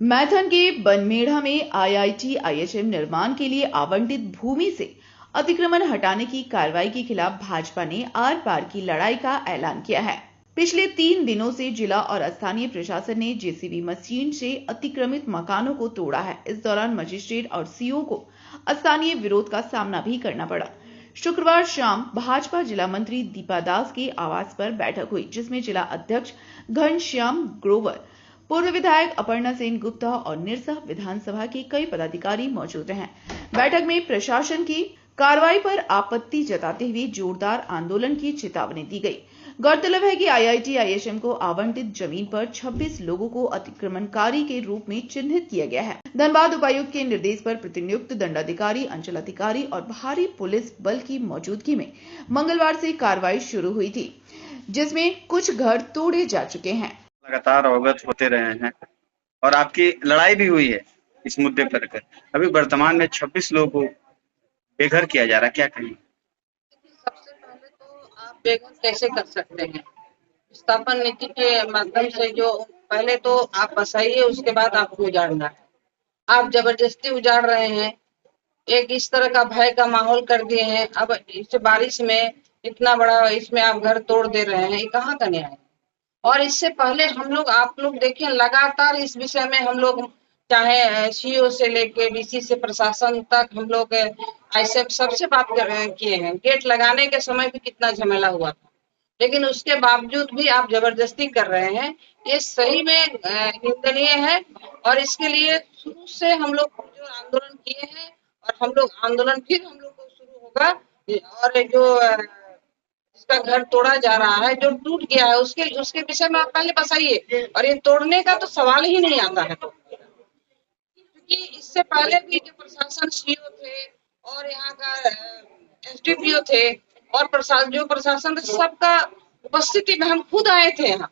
मैथन के बनमेढ़ा में IIT IHM निर्माण के लिए आवंटित भूमि से अतिक्रमण हटाने की कार्रवाई के खिलाफ भाजपा ने आर पार की लड़ाई का ऐलान किया है। पिछले 3 दिनों से जिला और स्थानीय प्रशासन ने जेसीबी मशीन से अतिक्रमित मकानों को तोड़ा है। इस दौरान मजिस्ट्रेट और सीओ को स्थानीय विरोध का सामना भी करना पड़ा। शुक्रवार शाम भाजपा जिला मंत्री दीपा दास के आवास पर बैठक हुई, जिसमें जिला अध्यक्ष घनश्याम ग्रोवर, पूर्व विधायक अपर्णा सेन गुप्ता और निरसा विधानसभा के कई पदाधिकारी मौजूद रहे। बैठक में प्रशासन की कार्रवाई पर आपत्ति जताते हुए जोरदार आंदोलन की चेतावनी दी गई। गौरतलब है कि आईआईटी आईएचएम को आवंटित जमीन पर 26 लोगों को अतिक्रमणकारी के रूप में चिन्हित किया गया है। धनबाद उपायुक्त के निर्देश पर प्रतिनियुक्त दंडाधिकारी, अंचल अधिकारी और भारी पुलिस बल की मौजूदगी में मंगलवार से कार्रवाई शुरू हुई थी, जिसमें कुछ घर तोड़े जा चुके हैं। लगातार अवगत होते रहे हैं और आपकी लड़ाई भी हुई है इस मुद्दे पर। अभी वर्तमान में 26 लोगों को बेघर किया जा रहा है, क्या कहेंगे? सबसे पहले तो आप बेघर कैसे कर सकते हैं? विस्थापन नीति के माध्यम से जो पहले तो आप बसाइए, उसके बाद आपको उजाड़ना है। आप जबरदस्ती उजाड़ रहे हैं, एक इस तरह का भय का माहौल कर दिए हैं। अब इस बारिश में इतना बड़ा इसमें आप घर तोड़ दे रहे हैं, ये कहाँ का न्याय है? और इससे पहले हम लोग, आप लोग देखिए, लगातार इस विषय में हम लोग, चाहे सीओ से लेके डीसी से प्रशासन तक, हम लोग ऐसे सबसे बात किए हैं। गेट लगाने के समय भी कितना झमेला हुआ था, लेकिन उसके बावजूद भी आप जबरदस्ती कर रहे हैं। ये सही में निंदनीय है और इसके लिए शुरू से हम लोग जो आंदोलन किए हैं और हम लोग आंदोलन फिर हम लोग को शुरू होगा। और जो जिसका घर तोड़ा जा रहा है, जो टूट गया है, उसके उसके विषय में आप पहले बताइए। और ये तोड़ने का तो सवाल ही नहीं आता है, क्योंकि इससे पहले भी जो प्रशासन सीओ थे और यहाँ का एसडीपीओ थे और प्रशासन सबका उपस्थिति में हम खुद आए थे। यहाँ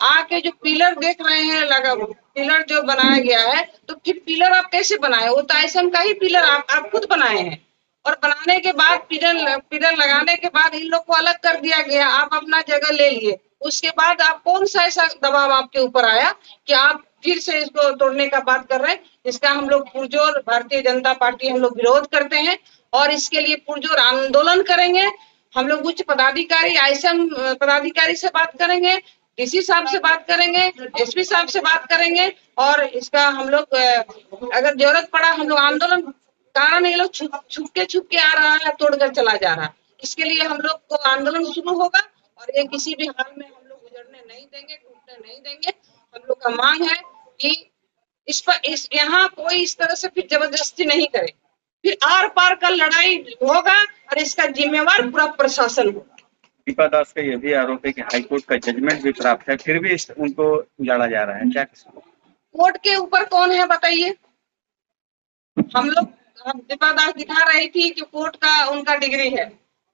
आके जो पिलर देख रहे हैं, लगा पिलर जो बनाया गया है, तो फिर पिलर आप कैसे बनाए? वो तो आईएसएम का ही पिलर आप खुद बनाए हैं। और बनाने के बाद पिलर लगाने के बाद इन लोग को अलग कर दिया गया, आप अपना जगह ले लिए। उसके बाद आप कौन सा ऐसा दबाव आपके ऊपर आया कि आप फिर से इसको तोड़ने का बात कर रहे हैं? इसका हम लोग पुरजोर, भारतीय जनता पार्टी हम लोग विरोध करते हैं और इसके लिए पुरजोर आंदोलन करेंगे। हम लोग उच्च पदाधिकारी, आईएसएम पदाधिकारी से बात करेंगे, डीसी साहब से बात करेंगे, एसपी साहब से बात करेंगे और इसका हम लोग अगर जरूरत पड़ा हम लोग आंदोलन, कारण ये लोग छुप के आ रहा है, तोड़कर चला जा रहा है। इसके लिए हम लोग को आंदोलन शुरू होगा और ये किसी भी हाल में हम लोग गुजरने नहीं देंगे, टूटने नहीं देंगे। हम लोग का मांग है कि इस यहाँ कोई इस तरह से फिर जबरदस्ती नहीं करे, फिर आर पार का लड़ाई होगा और इसका जिम्मेवार पूरा प्रशासन होगा। दीपा दास का यह भी आरोप है कि हाईकोर्ट का जजमेंट भी प्राप्त है, फिर भी उनको उजाड़ा जा रहा है, क्या? कोर्ट के ऊपर कौन है बताइए? हम दीपा दास दिखा रही थी कि कोर्ट का उनका डिग्री है,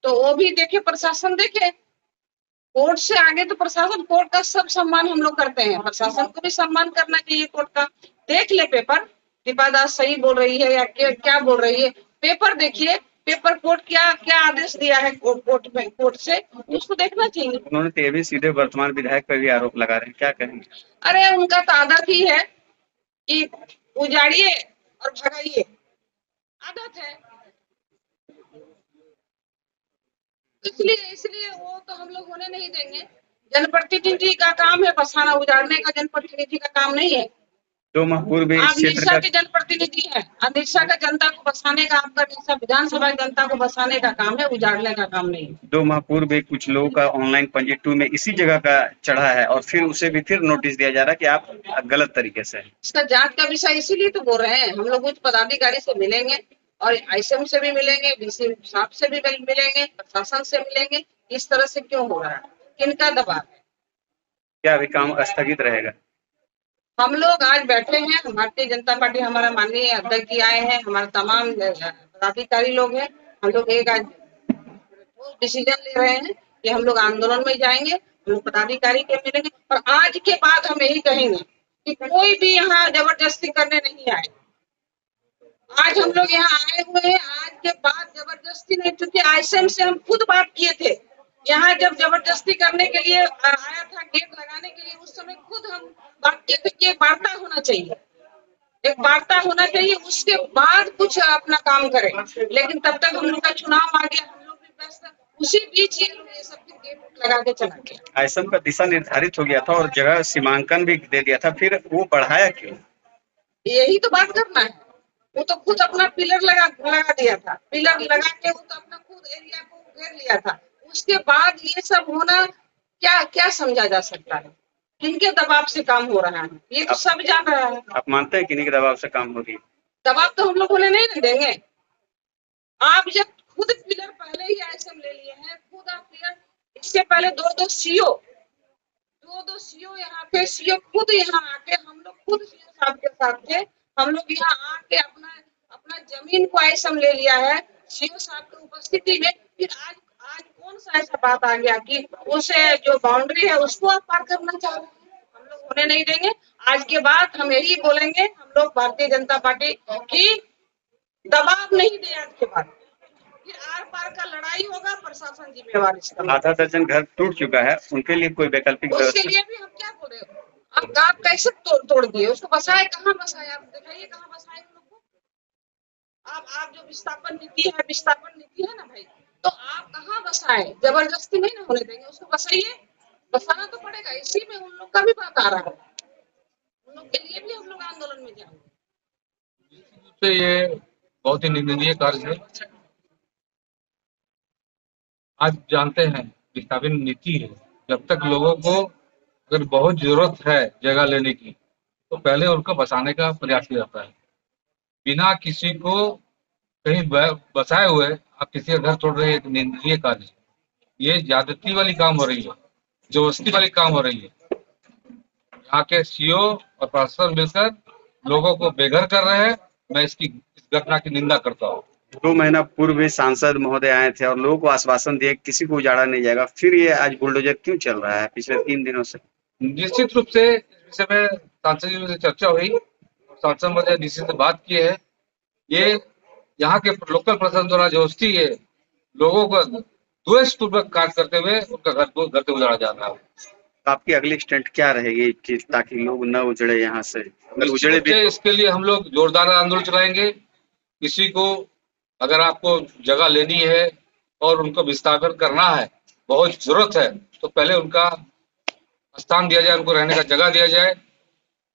तो वो भी देखे, प्रशासन देखे। कोर्ट से आगे तो प्रशासन, कोर्ट का सब सम्मान हम लोग करते हैं, प्रशासन को भी सम्मान करना चाहिए कोर्ट का। देख ले पेपर, दीपा दास सही बोल रही है या क्या बोल रही है, पेपर देखिए। पेपर कोर्ट क्या क्या आदेश दिया है कोर्ट से, उसको देखना चाहिए। उन्होंने तो ये भी सीधे वर्तमान विधायक पर भी आरोप लगा रहे हैं, क्या कहेंगे? अरे उनका तो आदत ही है कि उजाड़िए और भगाइए, आदत है। इसलिए वो तो हम लोग होने नहीं देंगे। जनप्रतिनिधि का काम है बसाना, उजाड़ने का जनप्रतिनिधि का काम नहीं है। दो माह पूर्व आप निरसा के जनप्रतिनिधि हैं, निरसा का जनता को बसाने का, आपका निरसा विधानसभा जनता को बसाने का काम है, उजाड़ने का काम नहीं है। 2 माह पूर्व कुछ लोगों का ऑनलाइन पंजी 2 में इसी जगह का चढ़ा है और फिर उसे भी फिर नोटिस दिया जा रहा है कि आप गलत तरीके से। इसका जांच का विषय इसीलिए तो बोल रहे हैं। हम लोग उच्च पदाधिकारी से मिलेंगे और आईएसएम से भी मिलेंगे, डीसी साहब से भी मिलेंगे, प्रशासन से मिलेंगे। इस तरह से क्यों हो रहा है, किनका दबाव है? क्या अभी काम स्थगित रहेगा? हम लोग आज बैठे हैं, भारतीय जनता पार्टी, हमारा माननीय अध्यक्ष जी आए हैं, हमारे तमाम पदाधिकारी लोग हैं। हम लोग एक आज डिसीजन ले रहे हैं कि हम लोग आंदोलन में जाएंगे, हम लोग पदाधिकारी के मिलेंगे और आज के बाद हम यही कहेंगे कि कोई भी यहाँ जबरदस्ती करने नहीं आए। आज हम लोग यहाँ आए हुए हैं, आज के बाद जबरदस्ती नहीं, क्योंकि आईएसएम से हम खुद बात किए थे। यहाँ जब जबरदस्ती करने के लिए आया था, गेट लगाने के लिए, उस समय खुद हम बात किए थे कि एक वार्ता होना चाहिए। एक वार्ता होना चाहिए, उसके बाद कुछ अपना काम करें। लेकिन तब तक हम लोग का चुनाव आ गया, हम लोग भी व्यस्त, उसी बीच ये लोग ये सब गेम लगा के चला गया। आईएसएम का दिशा निर्धारित हो गया था और जगह सीमांकन भी दे दिया था, फिर वो बढ़ाया क्यों? यही तो बात करना है। वो तो खुद अपना पिलर लगा दिया था, पिलर लगा के वो तो अपना खुद एरिया को घेर लिया था। उसके बाद ये सब होना क्या क्या समझा जा सकता है? किनके दबाव से काम हो रहा है, ये तो सब जान रहा है। आप मानते हैं किन्हीं के दबाव से काम हो रही है? दबाव तो हम लोग होने नहीं देंगे। आप जब खुद पिलर पहले ही आईएसएम ले लिए हैं, खुद आप पिलर, इससे पहले दो सीओ यहाँ पे सीओ खुद यहाँ आके, हम लोग खुद सीओ साहब के साथ थे, हम लोग यहाँ आके अपना अपना जमीन को आईएसएम ले लिया है सीओ साहब की उपस्थिति में। फिर आज आज कौन सा ऐसा बात आ गया कि उसे जो बाउंड्री है उसको आप पार करना चाह रहे हैं? हम लोग होने नहीं देंगे। आज के बाद हम यही बोलेंगे, हम लोग भारतीय जनता पार्टी की दबाव नहीं दे आज के बाद, फिर आर पार का लड़ाई होगा, प्रशासन जिम्मेवार इसका। आधा दर्जन घर टूट चुका है, उनके लिए कोई वैकल्पिक उसके व्यवस्था? लिए भी हम क्या बोले, आप गांव कैसे तोड़ दिए उसको, बसाए कहाँ बसाए, आप दिखाइए कहाँ बसाए उन लोग को। आप जो विस्थापन नीति है ना भाई, तो आप कहाँ बसाए, जबरदस्ती नहीं ना होने देंगे, उसको बसाइए, बसाना तो पड़ेगा। इसी में उन लोग का भी बात आ रहा है, उन लोग के लिए भी हम लोग आंदोलन में जाएंगे। तो ये बहुत ही निंदनीय कार्य है। आज जानते हैं विस्थापन नीति है, जब तक लोगों को अगर बहुत जरूरत है जगह लेने की, तो पहले उनको बसाने का प्रयास किया जाता है, बिना किसी को कहीं बसाए हुए आप किसी का घर तोड़ रहे हैं। एक निंदनीय कार्य, ये ज्यादती वाली काम हो रही है, जोस्ती वाली काम हो रही है। यहाँ के सीओ और प्रशासन मिलकर लोगों को बेघर कर रहे हैं। मैं इस घटना की निंदा करता हूँ। 2 महीना पूर्व भी सांसद महोदय आए थे और लोगों को आश्वासन दिए किसी को उजाड़ा नहीं जाएगा, फिर ये आज बुलडोजर क्यों चल रहा है पिछले 3 दिनों से? निश्चित रूप से इस विषय में सांसद जी से चर्चा हुई और सांसद महोदय डीसी से बात की है। ये यहाँ के लोकल प्रशासन द्वारा जोस्ती है, लोगों को द्वेषपूर्वक कार्य करते हुए उनका घर से उजाड़ा जा रहा है। तो आपकी अगली स्टैंड क्या रहेगी कि ताकि लोग न उजड़े यहाँ से? अगर उजड़े भी तो इसके लिए हम लोग जोरदार आंदोलन चलाएंगे। किसी को अगर आपको जगह लेनी है और उनको विस्थापन करना है, बहुत जरूरत है, तो पहले उनका स्थान दिया जाए, उनको रहने का जगह दिया जाए,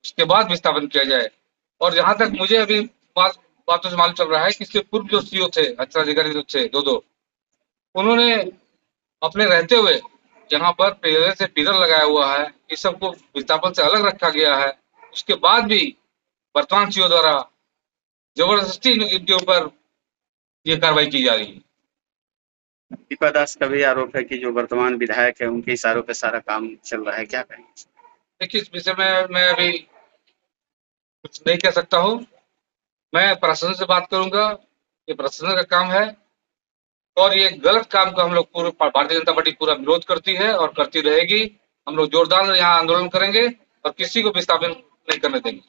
उसके बाद विस्थापन किया जाए। और जहां तक मुझे अभी बातों से मालूम चल रहा है कि इसके पूर्व जो सीओ थे, अधिकारी जो थे दो, उन्होंने अपने रहते हुए जहाँ पर पहले से पिलर लगाया हुआ है, इस सबको विस्थापन से अलग रखा गया है, उसके बाद भी वर्तमान सीओ द्वारा जबरदस्ती इनके ऊपर ये कार्रवाई की जा रही है। दीपा दास का भी आरोप है कि जो वर्तमान विधायक है उनके इशारों पे सारा काम चल रहा है, क्या कहेंगे? देखिए, इस विषय में मैं अभी कुछ नहीं कह सकता हूँ। मैं प्रशासन से बात करूंगा, ये प्रशासन का काम है और ये गलत काम को हम लोग पूरे भारतीय जनता पार्टी पूरा विरोध करती है और करती रहेगी। हम लोग जोरदार यहाँ आंदोलन करेंगे और किसी को विस्थापन नहीं करने देंगे।